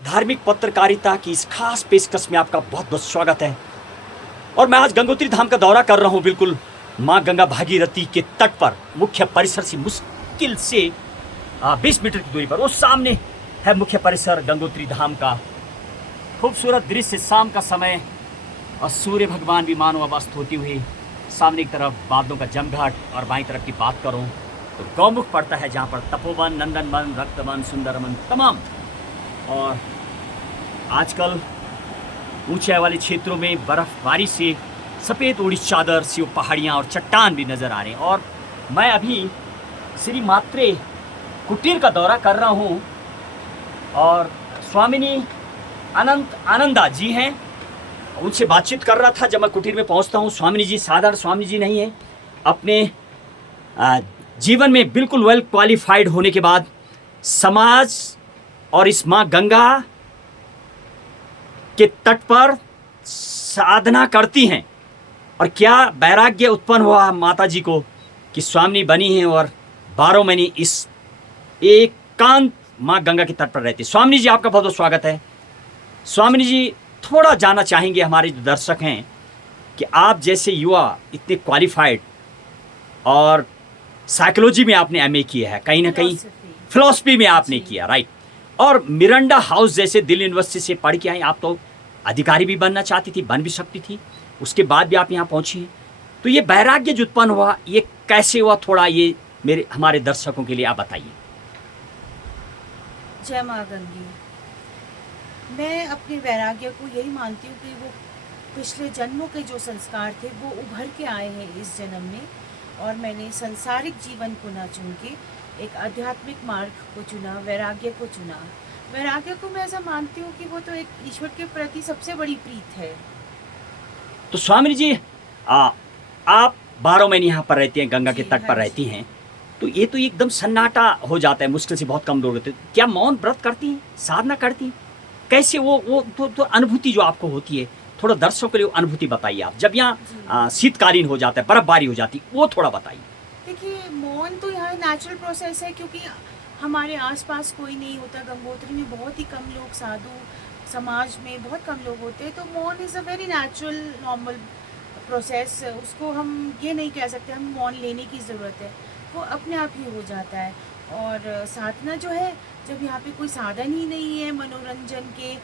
धार्मिक पत्रकारिता की इस खास पेशकश में आपका बहुत बहुत स्वागत है। और मैं आज गंगोत्री धाम का दौरा कर रहा हूँ, बिल्कुल माँ गंगा भागीरथी के तट पर, मुख्य परिसर से मुश्किल से 20 मीटर की दूरी पर। वो सामने है मुख्य परिसर गंगोत्री धाम का। खूबसूरत दृश्य, शाम का समय और सूर्य भगवान भी मानो अब अस्त होती हुई। सामने की तरफ बादलों का जमघट और बाईं तरफ की बात करूँ तो गौमुख पड़ता है, जहाँ पर तपोवन, नंदनवन, रक्तवन, सुंदरवन तमाम। और आजकल ऊंचाई वाले क्षेत्रों में बर्फबारी से सफ़ेद ओढ़ी चादर से वो पहाड़ियाँ और चट्टान भी नज़र आ रहे हैं। और मैं अभी श्री मात्रे कुटीर का दौरा कर रहा हूँ और स्वामिनी अनंत आनंदा जी हैं, उनसे बातचीत कर रहा था। जब मैं कुटीर में पहुँचता हूँ, स्वामिनी जी साधारण स्वामिनी जी नहीं है, अपने जीवन में बिल्कुल वेल क्वालिफाइड होने के बाद समाज और इस माँ गंगा के तट पर साधना करती हैं। और क्या वैराग्य उत्पन्न हुआ माता जी को कि स्वामिनी बनी हैं और 12 महीने इस एकांत माँ गंगा के तट पर रहती। स्वामिनी जी, आपका बहुत बहुत स्वागत है। स्वामिनी जी, थोड़ा जानना चाहेंगे हमारे जो दर्शक हैं कि आप जैसे युवा इतने क्वालिफाइड, और साइकोलॉजी में आपने एमए किया है, कहीं ना कहीं फिलॉसफी में आपने किया, राइट, और मिरांडा हाउस जैसे दिल्ली यूनिवर्सिटी से पढ़ के आई। आप तो अधिकारी भी बनना चाहती थी, बन भी सकती थी, उसके बाद भी आप यहाँ पहुँची हैं। तो ये वैराग्य जो उत्पन्न हुआ, ये कैसे हुआ, थोड़ा ये हमारे दर्शकों के लिए आप बताइए। जय माँ गंगी। मैं अपने वैराग्य को यही मानती हूँ कि वो पिछले जन्मों के जो संस्कार थे वो उभर के आए हैं इस जन्म में, और मैंने संसारिक जीवन को ना चुन के एक आध्यात्मिक मार्ग को चुना, वैराग्य को चुना। वैराग्य को मैं ऐसा मानती हूँ कि वो तो एक ईश्वर के प्रति सबसे बड़ी प्रीत है। तो स्वामी जी, आप 12 महीने यहाँ पर रहती हैं, गंगा के तट पर रहती हैं, तो ये तो एकदम सन्नाटा हो जाता है, मुश्किल से बहुत कम लोग होते हैं। क्या मौन व्रत करती हैं, साधना करती हैं? कैसे वो तो अनुभूति जो आपको होती है, थोड़ा दर्शकों के लिए अनुभूति बताइए आप, जब यहाँ शीतकालीन हो जाता है, बर्फबारी हो जाती है, वो थोड़ा बताइए। देखिए, मौन तो यहाँ नेचुरल प्रोसेस है, क्योंकि हमारे आसपास कोई नहीं होता। गंगोत्री में बहुत ही कम लोग, साधु समाज में बहुत कम लोग होते हैं, तो मौन is a very natural normal process. उसको हम ये नहीं कह सकते हम मौन लेने की ज़रूरत है, वो अपने आप ही हो जाता है। और साधना जो है, जब यहाँ पे कोई साधन ही नहीं है मनोरंजन के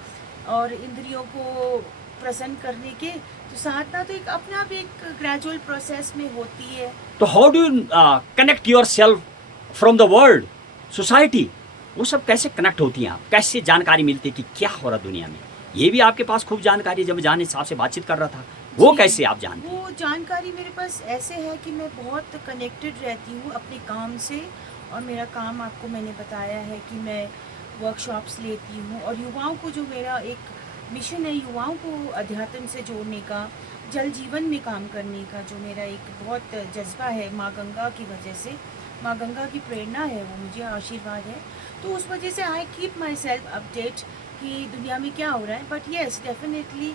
और इंद्रियों को प्रसन्न करने के, तो साधना तो एक अपने आप एक ग्रेजुअल प्रोसेस में होती है। तो how do you connect your self from the world society? वो सब कैसे कनेक्ट होती हैं आप, कैसे जानकारी मिलती है कि क्या हो रहा दुनिया में? ये भी आपके पास खूब जानकारी है, जब मैं जाने साहब से बातचीत कर रहा था, वो कैसे आप जानते हैं? वो जानकारी मेरे पास ऐसे है कि मैं बहुत कनेक्टेड रहती हूँ अपने काम से। और मेरा काम आपको मैंने बताया है कि मैं वर्कशॉप्स लेती हूँ, और युवाओं को, जो मेरा एक मिशन है युवाओं को अध्यात्म से जोड़ने का, जल जीवन में काम करने का, जो मेरा एक बहुत जज्बा है माँ गंगा की वजह से, माँ गंगा की प्रेरणा है, वो मुझे आशीर्वाद है। तो उस वजह से I keep my self update कि दुनिया में क्या हो रहा है। बट येस, डेफिनेटली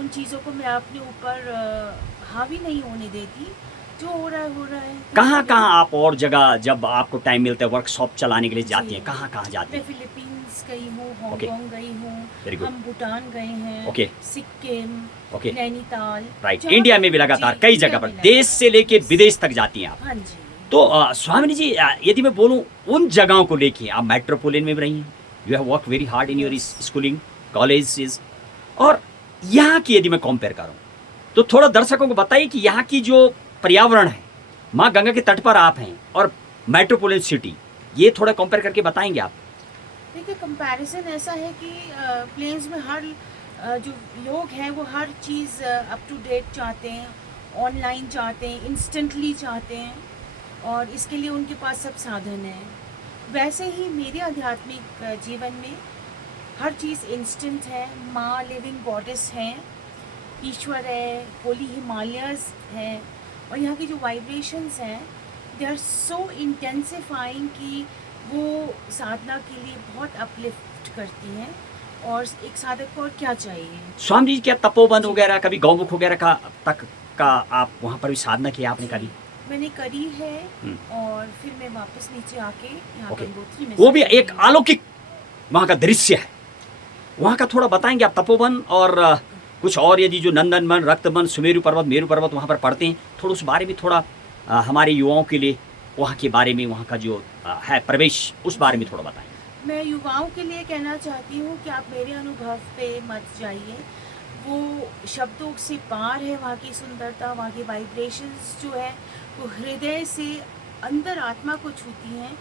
उन चीज़ों को मैं अपने ऊपर हावी नहीं होने देती। जो हो रहा है। कहाँ आप और जगह जब आपको टाइम मिलता है वर्कशॉप चलाने के लिए जाती हैं, कहाँ जाती मैं हैं? फिलीपींस गई हूँ, हांगकांग गई हूँ, हम भूटान गए हैं, सिक्किम, नैनीताल, राइट। इंडिया में भी लगातार कई जगह पर, देश से लेके विदेश तक जाती हैं आप। हाँ जी। तो स्वामिनी जी, यदि मैं बोलूँ उन जगहों को लेके, आप मेट्रोपोलियन में भी रही हैं, you have work very hard in your schooling colleges, और यहाँ की यदि मैं कंपेयर करूँ तो थोड़ा दर्शकों को बताइए कि यहाँ की जो पर्यावरण है, माँ गंगा के तट पर आप हैं, और मेट्रोपोलियन सिटी, ये थोड़ा कंपेयर करके बताएंगे आप? देखिए, कंपैरिजन ऐसा है कि प्लेन्स में हर जो लोग हैं वो हर चीज़ अप टू डेट चाहते हैं, ऑनलाइन चाहते हैं, इंस्टेंटली चाहते हैं, और इसके लिए उनके पास सब साधन है। वैसे ही मेरे आध्यात्मिक जीवन में हर चीज़ इंस्टेंट है। माँ लिविंग गॉडेस हैं, ईश्वर है, होली हिमालयस है, और यहाँ की जो वाइब्रेशंस हैं दे आर सो इंटेंसिफाइंग कि वो साधना के लिए बहुत अपलिफ्ट करती हैं। और एक साधक को और क्या चाहिए? स्वामी जी, क्या तपोवन वगैरह, कभी गौमुख वगैरह का आप वहाँ पर भी साधना किया आपने कभी? मैंने करी है, और फिर मैं वापस नीचे आके यहाँ गंगोत्री में, वो भी एक अलौकिक वहाँ का दृश्य है। वहाँ का थोड़ा बताएंगे आप? तपोवन और कुछ और यदि जो नंदनवन, रक्तवन, सुमेरु पर्वत, मेरु पर्वत वहाँ पर पढ़ते हैं, थोड़ा उस बारे में थोड़ा हमारे युवाओं के लिए वहाँ के बारे में, वहाँ का जो है प्रवेश, उस बारे में थोड़ा बताएं। मैं युवाओं के लिए कहना चाहती हूँ कि आप मेरे अनुभव पे मत जाइए, वो शब्दों से पार है वहाँ की सुंदरता, वहाँ की वाइब्रेशंस जो है वो हृदय से अंदर आत्मा को छूती हैं।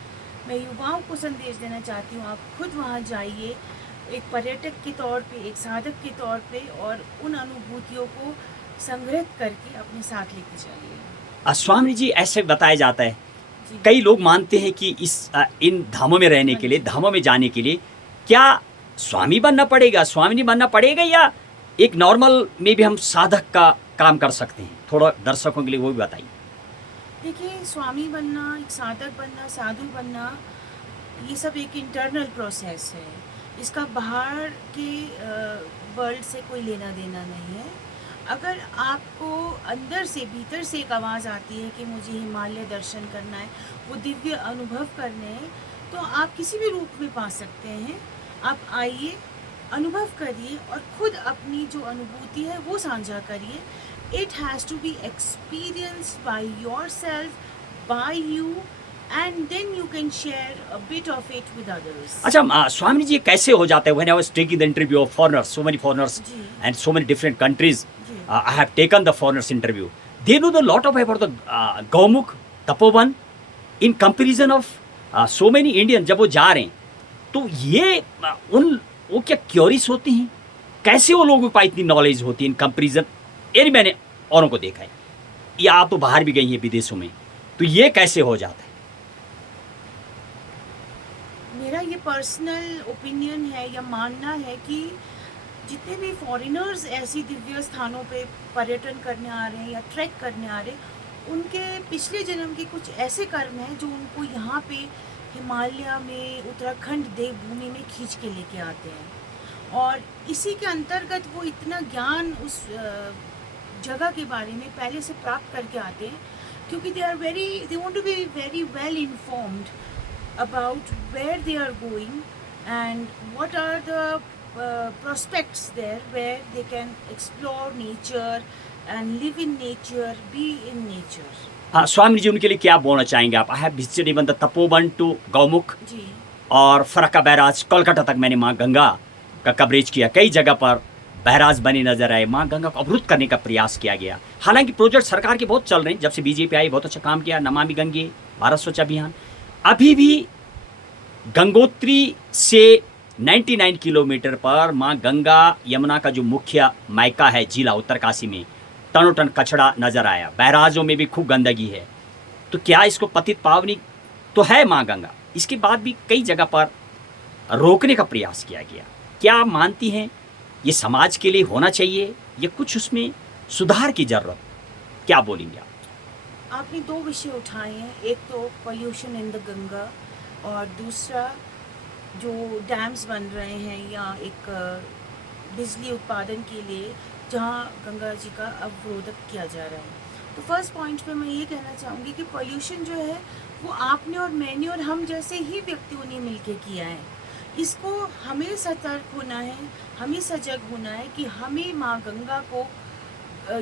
मैं युवाओं को संदेश देना चाहती हूँ, आप खुद वहाँ जाइए, एक पर्यटक के तौर पे, एक साधक के तौर पे, और उन अनुभूतियों को संग्रहित करके अपने साथ लेके जाइए। स्वामी जी, ऐसे बताया जाता है, जी। कई लोग मानते हैं कि इन धामों में रहने के लिए, धामों में जाने के लिए क्या स्वामी बनना पड़ेगा, स्वामिनी बनना पड़ेगा, या एक नॉर्मल में भी हम साधक का काम कर सकते हैं? थोड़ा दर्शकों के लिए वो भी बताइए। देखिए, स्वामी बनना, एक साधक बनना, साधु बनना, ये सब एक इंटरनल प्रोसेस है। इसका बाहर के वर्ल्ड से कोई लेना देना नहीं है। अगर आपको अंदर से, भीतर से एक आवाज़ आती है कि मुझे हिमालय दर्शन करना है, वो दिव्य अनुभव करने हैं, तो आप किसी भी रूप में पा सकते हैं। आप आइए, अनुभव करिए और खुद अपनी जो अनुभूति है वो साझा करिए। It has to be experienced by yourself, by you, and then you can share a bit of it with others. अच्छा, स्वामी जी, कैसे हो जाता है? When I was taking the interview of foreigners, so many foreigners ji. and so many different countries, ji. I have taken the foreigners interview. They know the lot of about the Gaumukh, Tapovan, in comparison of so many Indians. जब वो जा रहे हैं तो ये वो क्या curious होते हैं? कैसे वो लोगों के पास इतनी नॉलेज होती है इन कंपेरिजन? यानी मैंने औरों को देखा है, या आप तो बाहर भी गई हैं विदेशों में, तो ये कैसे हो जाता है? मेरा ये पर्सनल ओपिनियन है या मानना है कि जितने भी फॉरेनर्स ऐसी दिव्य स्थानों पे पर्यटन करने आ रहे हैं या ट्रैक करने आ रहे हैं, उनके पिछले जन्म के कुछ ऐसे कर्म हैं जो उनको यहाँ पे हिमालय में, उत्तराखंड देवभूमि में खींच के लेके आते हैं, और इसी के अंतर्गत वो इतना ज्ञान उस जगह के बारे में पहले से प्राप्त करके आते हैं, क्योंकि they want to be very well informed about where they are going and what are the prospects there where they can explore nature and live in nature, be in nature. हाँ, स्वामी जी, उनके लिए क्या बोलना चाहेंगे आप? I have visited even the Tapovan to Gaumukh ji. और Farakka barrage, Kolkata तक मैंने माँ गंगा का कवरेज किया। कई जगह पर बैराज बने नजर आए, माँ गंगा को अवरुद्ध करने का प्रयास किया गया। हालांकि प्रोजेक्ट सरकार के बहुत चल रहे हैं, जब से बीजेपी आई बहुत अच्छा काम किया, नमामि गंगे, भारत स्वच्छ अभियान। अभी भी गंगोत्री से 99 किलोमीटर पर माँ गंगा यमुना का जो मुख्य मायका है जिला उत्तरकाशी में, टनों टन कचरा नजर आया, बैराजों में भी खूब गंदगी है। तो क्या इसको पतित पावनी तो है माँ गंगा, इसके बाद भी कई जगह पर रोकने का प्रयास किया गया। क्या मानती हैं ये समाज के लिए होना चाहिए या कुछ उसमें सुधार की जरूरत? क्या बोलेंगे आप? आपने दो विषय उठाए हैं, एक तो पोल्यूशन इन द गंगा और दूसरा जो डैम्स बन रहे हैं या एक बिजली उत्पादन के लिए जहाँ गंगा जी का अवरोधक किया जा रहा है। तो फर्स्ट पॉइंट पे मैं ये कहना चाहूँगी कि पोल्यूशन जो है वो आपने और मैंने और हम जैसे ही व्यक्तियों ने मिलके किया है। इसको हमें सतर्क होना है, हमें सजग होना है कि हमें माँ गंगा को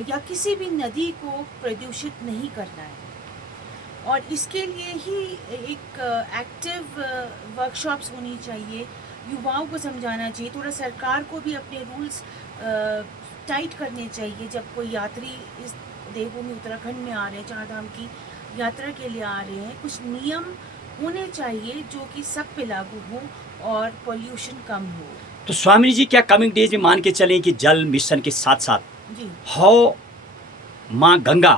या किसी भी नदी को प्रदूषित नहीं करना है, और इसके लिए ही एक एक्टिव वर्कशॉप्स होनी चाहिए, युवाओं को समझाना चाहिए, थोड़ा सरकार को भी अपने रूल्स टाइट करने चाहिए। जब कोई यात्री इस देवभूमि उत्तराखंड में आ रहे हैं, चार धाम की यात्रा के लिए आ रहे हैं, कुछ नियम होने चाहिए जो कि सब पे लागू हो और पोल्यूशन कम हो। तो स्वामी जी, क्या कमिंग डेज में मान के चलें कि जल मिशन के साथ साथ जी, हाउ माँ Ganga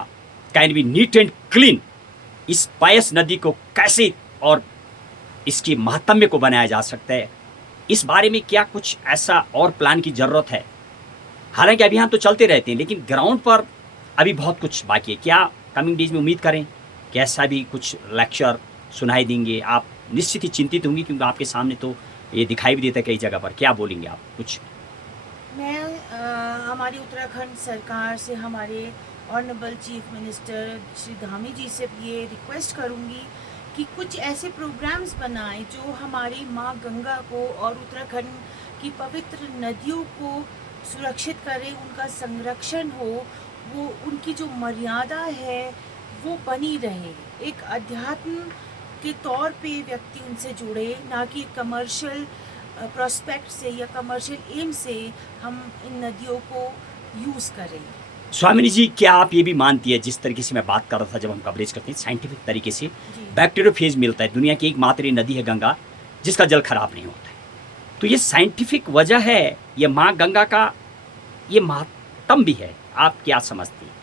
can be neat and clean, इस पायस नदी को कैसे और इसकी महात्म्य को बनाया जा सकता है, इस बारे में क्या कुछ ऐसा और प्लान की ज़रूरत है? हालांकि अभियान तो चलते रहते हैं, लेकिन ग्राउंड पर अभी बहुत कुछ बाकी है। क्या कमिंग डेज में उम्मीद करें कि ऐसा भी कुछ लेक्चर सुनाई देंगे? आप निश्चित ही चिंतित होंगी क्योंकि आपके सामने तो ये दिखाई भी देता है कई जगह पर। क्या बोलेंगे आप कुछ? मैं हमारी उत्तराखंड सरकार से, हमारे honourable chief minister Shri Dhami ji से ये रिक्वेस्ट करूँगी कि कुछ ऐसे प्रोग्राम्स बनाएं जो हमारी माँ गंगा को और उत्तराखंड की पवित्र नदियों को सुरक्षित करें, उनका संरक्षण हो, वो उनकी जो मर्यादा है वो बनी रहे। एक अध्यात्म के तौर पे व्यक्ति उनसे जुड़े, ना कि कमर्शियल प्रोस्पेक्ट से या कमर्शियल एम से हम इन नदियों को यूज़ करें। स्वामिनी जी, क्या आप ये भी मानती है, जिस तरीके से मैं बात कर रहा था जब हम कवरेज करते हैं साइंटिफिक तरीके से, जी। बैक्टीरियोफेज मिलता है, दुनिया की एकमात्र नदी है गंगा जिसका जल खराब नहीं होता है, तो ये साइंटिफिक वजह है, ये माँ गंगा का ये महात्म भी है, आप क्या समझती हैं?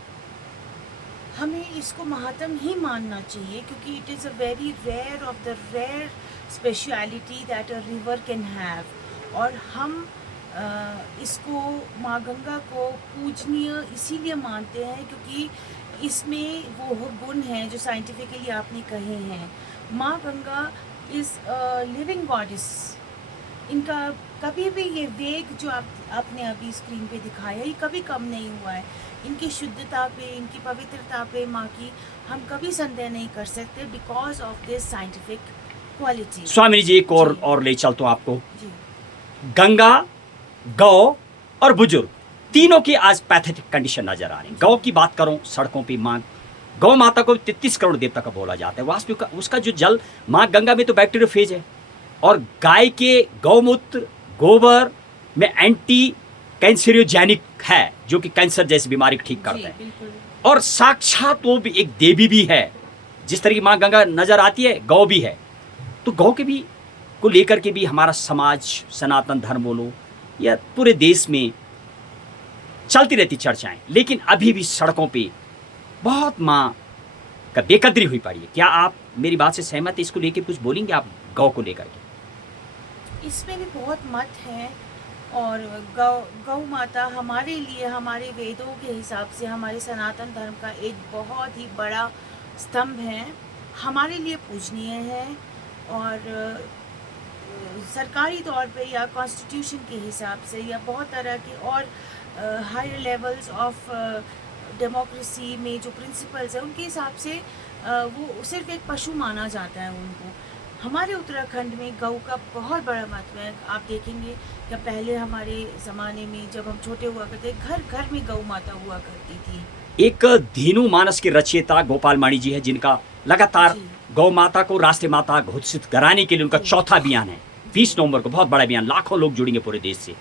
हमें इसको महात्म ही मानना चाहिए, क्योंकि it is a very rare of the rare speciality that a river can have. और हम इसको माँ गंगा को पूजनीय इसीलिए मानते हैं क्योंकि इसमें वो गुण हैं जो साइंटिफिकली आपने कहे हैं। माँ गंगा इज़ लिविंग गॉडेस। इनका कभी भी ये वेग जो आपने अभी स्क्रीन पे दिखाया, ये कभी कम नहीं हुआ है। इनकी शुद्धता पे, इनकी पवित्रता पे माँ की हम कभी संदेह नहीं कर सकते, because of this scientific quality. स्वामिनी जी, एक जी। और ले चलता हूँ आपको। जी गंगा, गौ और बुजुर्ग तीनों की आज पैथेटिक कंडीशन नजर आ रही है। गौ की बात करूं, सड़कों पे माँ गौ माता को 33 करोड़ देवता का बोला जाता है। वास्तविक उसका जो जल माँ गंगा में तो बैक्टीरियोफेज है, और गाय के गौमूत्र गोबर में एंटी कैंसरियोजेनिक है, जो कि कैंसर जैसी बीमारी को ठीक जी करता है। बिल्कुल। और साक्षात वो भी एक देवी भी है, जिस तरह की माँ गंगा नजर आती है, गौ भी है। तो गौ के भी को लेकर के भी हमारा समाज, सनातन धर्म बोलो या पूरे देश में चलती रहती चर्चाएं, लेकिन अभी भी सड़कों पे बहुत माँ का बेकदरी हुई पड़ी है। क्या आप मेरी बात से सहमत है? इसको लेकर कुछ बोलेंगे आप, गौ को लेकर के? इसमें भी बहुत मत हैं, और गौ माता हमारे लिए, हमारे वेदों के हिसाब से, हमारे सनातन धर्म का एक बहुत ही बड़ा स्तंभ है, हमारे लिए पूजनीय है। और सरकारी तौर पे या कॉन्स्टिट्यूशन के हिसाब से या बहुत तरह के और हायर लेवल्स ऑफ डेमोक्रेसी में जो प्रिंसिपल्स हैं उनके हिसाब से वो सिर्फ एक पशु माना जाता है उनको। हमारे उत्तराखंड में गौ का बहुत बड़ा महत्व है। आप देखेंगे कि पहले हमारे ज़माने में जब हम छोटे हुआ करते, घर घर में गौ माता हुआ करती थी। एक धीनु मानस के रचयिता गोपाल माणी जी है, जिनका लगातार जी। गौ माता को राष्ट्रीय माता घोषित कराने के लिए उनका जी। चौथा अभियान है। 20 नवंबर को बहुत बड़ा अभियान, लाखों लोग जुड़ेंगे पूरे देश से।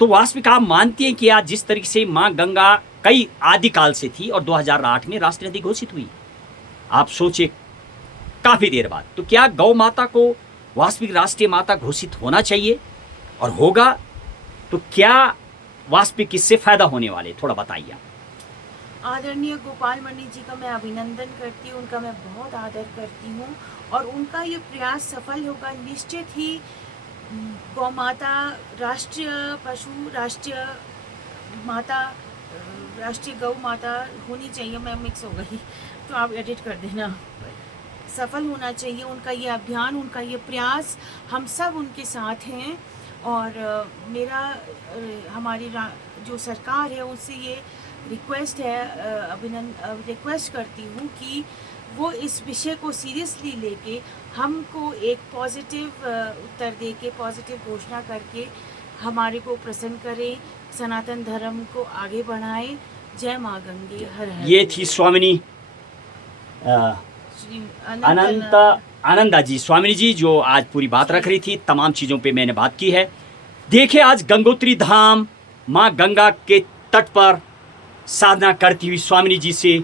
तो वास्तविक आप मानती हैं कि आज जिस तरीके से माँ गंगा कई आदिकाल से थी और 2008 में राष्ट्रीय नदी घोषित हुई, आप सोचे काफी देर बाद, तो क्या गौ माता को वास्तविक राष्ट्रीय माता घोषित होना चाहिए? और होगा तो क्या वास्तविक इससे फायदा होने वाले, थोड़ा बताइए। आदरणीय गोपाल मणि जी का मैं अभिनंदन करती हूँ, उनका मैं बहुत आदर करती हूँ, और उनका ये प्रयास सफल होगा निश्चित ही। गौ माता राष्ट्रीय पशु, राष्ट्रीय माता, राष्ट्रीय गौ माता होनी चाहिए। मैं मिक्स हो गई तो आप एडिट कर देना। सफल होना चाहिए उनका ये अभियान, उनका ये प्रयास, हम सब उनके साथ हैं। और मेरा हमारी जो सरकार है उससे ये रिक्वेस्ट है, रिक्वेस्ट करती हूँ कि वो इस विषय को सीरियसली लेके हमको एक पॉजिटिव उत्तर दे के, पॉजिटिव घोषणा करके हमारे को प्रसन्न करें, सनातन धर्म को आगे बढ़ाएं। जय माँ गंगे, हर हर। ये थी स्वामिनी श्री अनंत आनंदा जी, स्वामिनी जी, जो आज पूरी बात रख रही थी। तमाम चीज़ों पे मैंने बात की है। देखिए, आज गंगोत्री धाम माँ गंगा के तट पर साधना करती हुई स्वामिनी जी से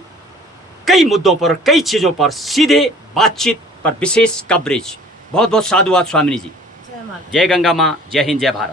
कई मुद्दों पर, कई चीज़ों पर सीधे बातचीत पर विशेष कवरेज। बहुत बहुत साधुवाद स्वामिनी जी। जय माँ। जय गंगा माँ, जय हिंद, जय भारत।